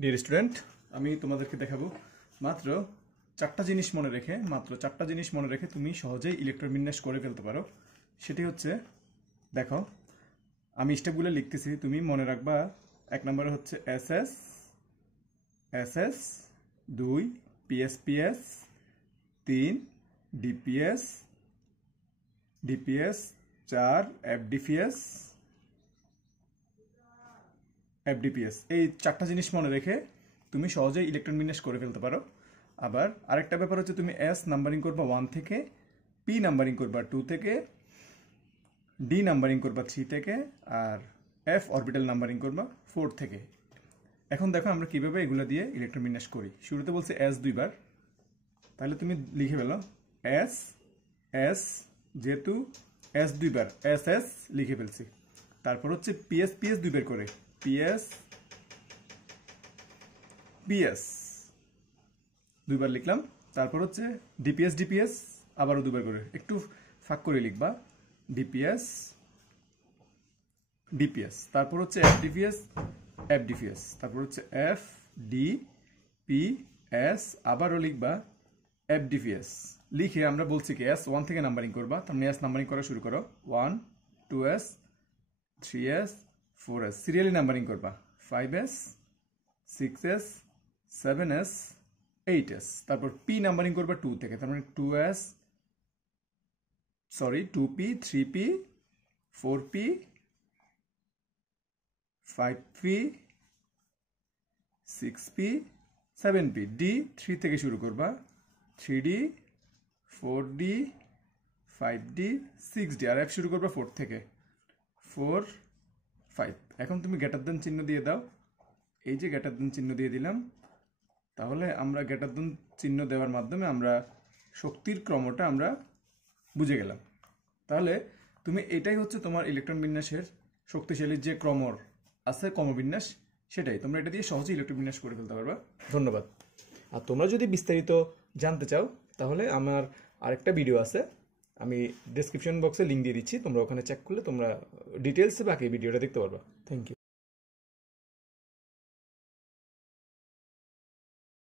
Dear student, আমি তোমাদেরকে দেখাবো মাত্র চারটা জিনিস মনে রেখে তুমি সহজেই ইলেকট্রন বিন্যাস করে ফেলতে পারো। সেটি হচ্ছে, দেখো আমি স্টেপগুলো লিখতেছি, তুমি মনে রাখবা। এক নম্বরে হচ্ছে S S S S, 2 PS PS, 3 DPS DPS, 4 FDPS FDPS. এই চারটা জিনিস মনে রেখে তুমি সহজেই ইলেকট্রন বিন্যাস করে ফেলতে পারো। আবার আরেকটা ব্যাপার হচ্ছে, তুমি এস নাম্বারিং করবা 1 থেকে, পি নাম্বারিং করবা 2 থেকে, ডি নাম্বারিং করবা 3 থেকে, আর এফ অরবিটাল নাম্বারিং করবা 4 থেকে। এখন দেখো আমরা কিভাবে এগুলো দিয়ে ইলেকট্রন বিন্যাস করি। শুরুতে বলছে এস 2 বার, তাহলে তুমি লিখে ফেলো এস এস, যেহেতু এস 2 বার এস এস লিখে ফেলছি। তারপর হচ্ছে পিএস পিএস 2 বার করে, পিএস পিএস 2 বার লিখলাম। তারপর হচ্ছে ডিপিএস ডিপিএস আবারও 2 বার করে, একটু ফাঁক করে লিখবা, ডিপিএস ডিপিএস। তারপর হচ্ছে এফডিপিএস এফডিপিএস, তারপর হচ্ছে এফ ডি পি এস, আবারও লিখবা এফডিপিএস। লিখে আমরা বলছি কি এস 1 থেকে নাম্বারিং করবা, তার মানে এস নাম্বারিং করা শুরু করো, 1 2s 3s 4s, serially numbering করবা, 5s 6s 7s 8s। তারপর পি নাম্বারিং করবা 2 থেকে, তার মানে 2p 3p 4p 5p 6p 7p। D 3 থেকে শুরু করবা, 3d 4d 5d 6d, আর এফ শুরু করবা 4 থেকে, 4 5। এখন তুমি গ্রেটার দেন চিহ্ন দিয়ে দাও, এই যে গ্রেটার দেন চিহ্ন দিয়ে দিলাম। তাহলে আমরা গ্রেটার দেন চিহ্ন দেওয়ার মাধ্যমে আমরা শক্তির ক্রমটা আমরা বুঝে গেলাম। তাহলে তুমি এটাই হচ্ছে তোমার ইলেকট্রন বিন্যাসের শক্তিশালী যে ক্রমর আছে, ক্রমবিন্যাস, সেটাই তোমরা এটা দিয়ে সহজেই ইলেকট্রন বিন্যাস করে ফেলতে পারবা। ধন্যবাদ। আর তোমরা যদি বিস্তারিত জানতে চাও তাহলে আমার আরেকটা ভিডিও আছে, আমি ডেসক্রিপশন বক্সে লিঙ্ক দিয়ে দিচ্ছি, তোমরা ওখানে চেক করলে তোমরা ডিটেলসে বাকি ভিডিওটা দেখতে পারবা। Thank you.